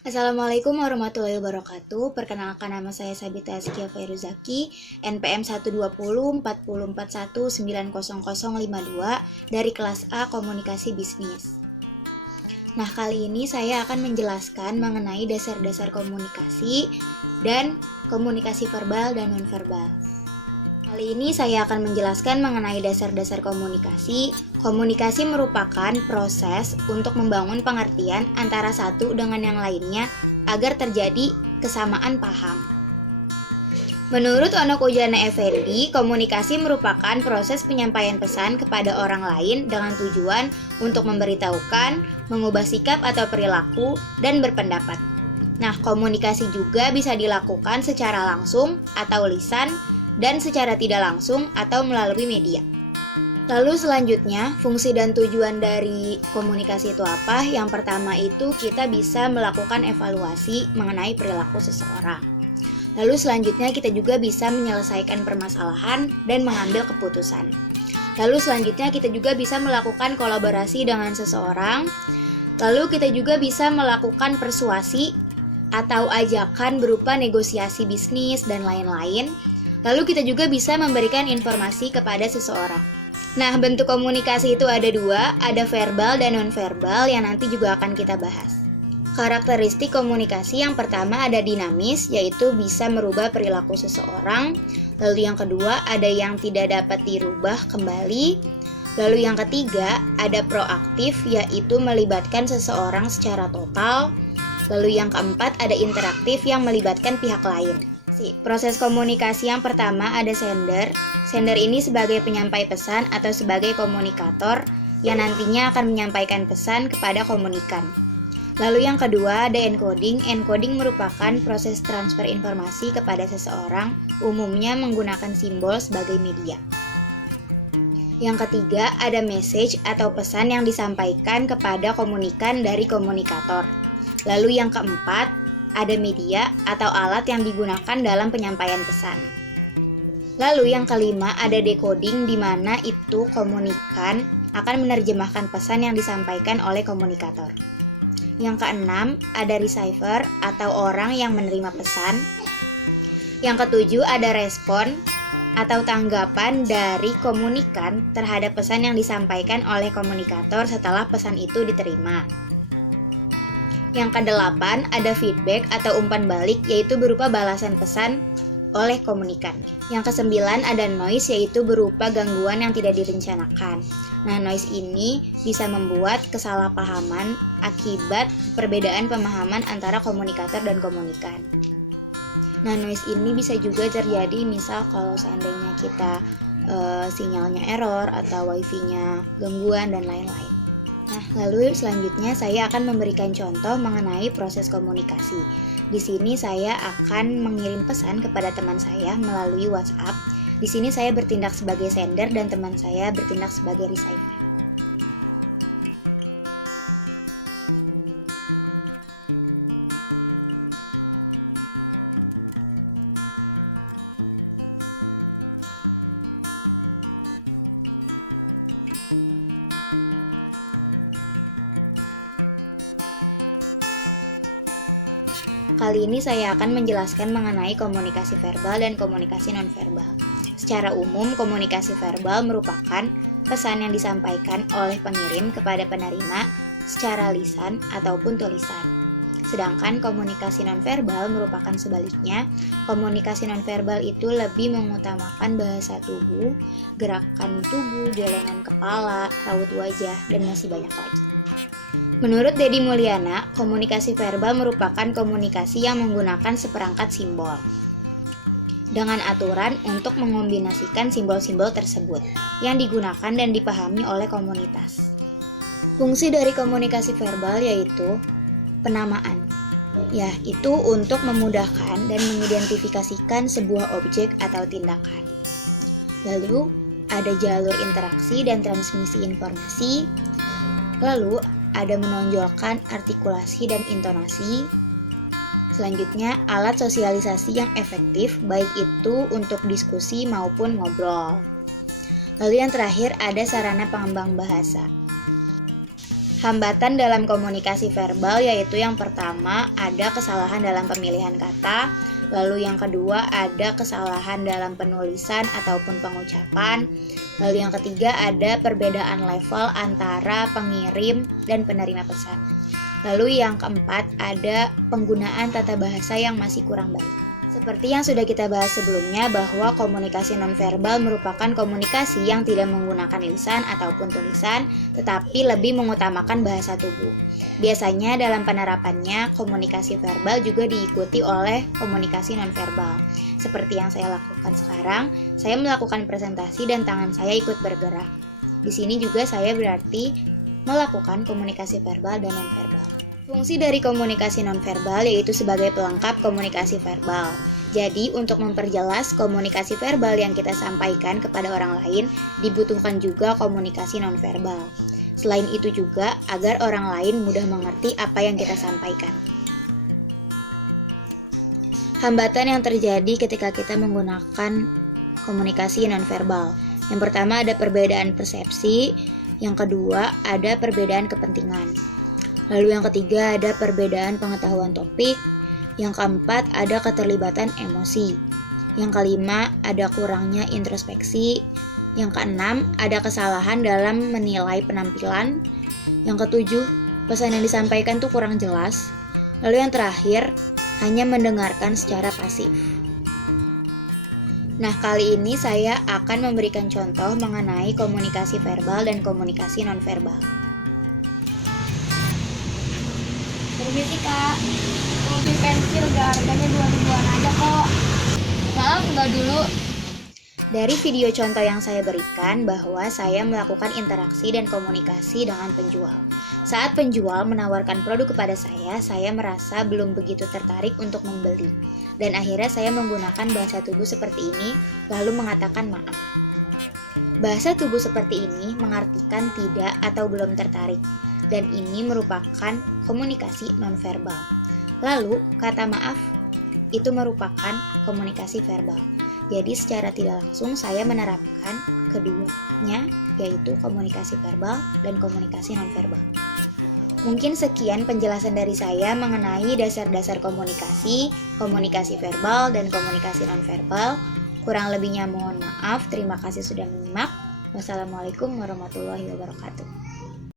Assalamualaikum warahmatullahi wabarakatuh. Perkenalkan, nama saya Sabita Askia Fairuzaki, NPM 12044190052 dari kelas A Komunikasi Bisnis. Nah, kali ini saya akan menjelaskan mengenai dasar-dasar komunikasi dan komunikasi verbal dan nonverbal. Kali ini saya akan menjelaskan mengenai dasar-dasar komunikasi. Komunikasi merupakan proses untuk membangun pengertian antara satu dengan yang lainnya agar terjadi kesamaan paham. Menurut Onok Ujana Effendi, komunikasi merupakan proses penyampaian pesan kepada orang lain dengan tujuan untuk memberitahukan, mengubah sikap atau perilaku, dan berpendapat. Nah, komunikasi juga bisa dilakukan secara langsung atau lisan, dan secara tidak langsung atau melalui media. Lalu selanjutnya, fungsi dan tujuan dari komunikasi itu apa? Yang pertama itu kita bisa melakukan evaluasi mengenai perilaku seseorang. Lalu selanjutnya kita juga bisa menyelesaikan permasalahan dan mengambil keputusan. Lalu selanjutnya kita juga bisa melakukan kolaborasi dengan seseorang. Lalu kita juga bisa melakukan persuasi atau ajakan berupa negosiasi bisnis dan lain-lain. Lalu kita juga bisa memberikan informasi kepada seseorang. Nah, bentuk komunikasi itu ada dua, ada verbal dan nonverbal yang nanti juga akan kita bahas. Karakteristik komunikasi yang pertama ada dinamis, yaitu bisa merubah perilaku seseorang. Lalu yang kedua ada yang tidak dapat dirubah kembali. Lalu yang ketiga ada proaktif, yaitu melibatkan seseorang secara total. Lalu yang keempat ada interaktif yang melibatkan pihak lain. Proses komunikasi yang pertama ada sender. Sender ini sebagai penyampai pesan atau sebagai komunikator yang nantinya akan menyampaikan pesan kepada komunikan. Lalu yang kedua ada encoding. Encoding merupakan proses transfer informasi kepada seseorang, umumnya menggunakan simbol sebagai media. Yang ketiga ada message atau pesan yang disampaikan kepada komunikan dari komunikator. Lalu yang keempat ada media atau alat yang digunakan dalam penyampaian pesan. Lalu yang kelima ada decoding, di mana itu komunikan akan menerjemahkan pesan yang disampaikan oleh komunikator. Yang keenam ada receiver atau orang yang menerima pesan. Yang ketujuh ada respon atau tanggapan dari komunikan terhadap pesan yang disampaikan oleh komunikator setelah pesan itu diterima. Yang kedelapan ada feedback atau umpan balik, yaitu berupa balasan pesan oleh komunikan. Yang kesembilan ada noise, yaitu berupa gangguan yang tidak direncanakan. Nah, noise ini bisa membuat kesalahpahaman akibat perbedaan pemahaman antara komunikator dan komunikan. Nah, noise ini bisa juga terjadi misal kalau seandainya kita sinyalnya error atau wifi-nya gangguan dan lain-lain. Nah, lalu selanjutnya saya akan memberikan contoh mengenai proses komunikasi. Di sini saya akan mengirim pesan kepada teman saya melalui WhatsApp. Di sini saya bertindak sebagai sender dan teman saya bertindak sebagai receiver. Kali ini saya akan menjelaskan mengenai komunikasi verbal dan komunikasi nonverbal. Secara umum, komunikasi verbal merupakan pesan yang disampaikan oleh pengirim kepada penerima secara lisan ataupun tulisan. Sedangkan komunikasi nonverbal merupakan sebaliknya. Komunikasi nonverbal itu lebih mengutamakan bahasa tubuh, gerakan tubuh, gelengan kepala, raut wajah, dan masih banyak lagi. Menurut Deddy Mulyana, komunikasi verbal merupakan komunikasi yang menggunakan seperangkat simbol dengan aturan untuk mengombinasikan simbol-simbol tersebut yang digunakan dan dipahami oleh komunitas. Fungsi dari komunikasi verbal yaitu penamaan, yaitu untuk memudahkan dan mengidentifikasikan sebuah objek atau tindakan. Lalu, ada jalur interaksi dan transmisi informasi. Lalu, ada menonjolkan artikulasi dan intonasi. Selanjutnya, alat sosialisasi yang efektif, baik itu untuk diskusi maupun ngobrol. Lalu yang terakhir ada sarana pengembang bahasa. Hambatan dalam komunikasi verbal yaitu yang pertama ada kesalahan dalam pemilihan kata, lalu yang kedua ada kesalahan dalam penulisan ataupun pengucapan, lalu yang ketiga ada perbedaan level antara pengirim dan penerima pesan. Lalu yang keempat ada penggunaan tata bahasa yang masih kurang baik. Seperti yang sudah kita bahas sebelumnya bahwa komunikasi nonverbal merupakan komunikasi yang tidak menggunakan lisan ataupun tulisan, tetapi lebih mengutamakan bahasa tubuh. Biasanya dalam penerapannya, komunikasi verbal juga diikuti oleh komunikasi nonverbal. Seperti yang saya lakukan sekarang, saya melakukan presentasi dan tangan saya ikut bergerak. Di sini juga saya berarti melakukan komunikasi verbal dan nonverbal. Fungsi dari komunikasi nonverbal yaitu sebagai pelengkap komunikasi verbal. Jadi, untuk memperjelas komunikasi verbal yang kita sampaikan kepada orang lain, dibutuhkan juga komunikasi nonverbal. Selain itu juga, agar orang lain mudah mengerti apa yang kita sampaikan. Hambatan yang terjadi ketika kita menggunakan komunikasi nonverbal. Yang pertama ada perbedaan persepsi, yang kedua ada perbedaan kepentingan. Lalu yang ketiga ada perbedaan pengetahuan topik, yang keempat ada keterlibatan emosi, yang kelima ada kurangnya introspeksi, yang keenam ada kesalahan dalam menilai penampilan, yang ketujuh pesan yang disampaikan tuh kurang jelas, lalu yang terakhir hanya mendengarkan secara pasif. Nah, kali ini saya akan memberikan contoh mengenai komunikasi verbal dan komunikasi nonverbal. Permisi kak, kopi pensil harganya 2.000-an aja kok. Maaf, enggak dulu. Dari video contoh yang saya berikan bahwa saya melakukan interaksi dan komunikasi dengan penjual. Saat penjual menawarkan produk kepada saya merasa belum begitu tertarik untuk membeli. Dan akhirnya saya menggunakan bahasa tubuh seperti ini, lalu mengatakan maaf. Bahasa tubuh seperti ini mengartikan tidak atau belum tertarik. Dan ini merupakan komunikasi nonverbal. Lalu, kata maaf itu merupakan komunikasi verbal. Jadi secara tidak langsung saya menerapkan keduanya, yaitu komunikasi verbal dan komunikasi nonverbal. Mungkin sekian penjelasan dari saya mengenai dasar-dasar komunikasi, komunikasi verbal dan komunikasi nonverbal. Kurang lebihnya mohon maaf. Terima kasih sudah menyimak. Wassalamualaikum warahmatullahi wabarakatuh.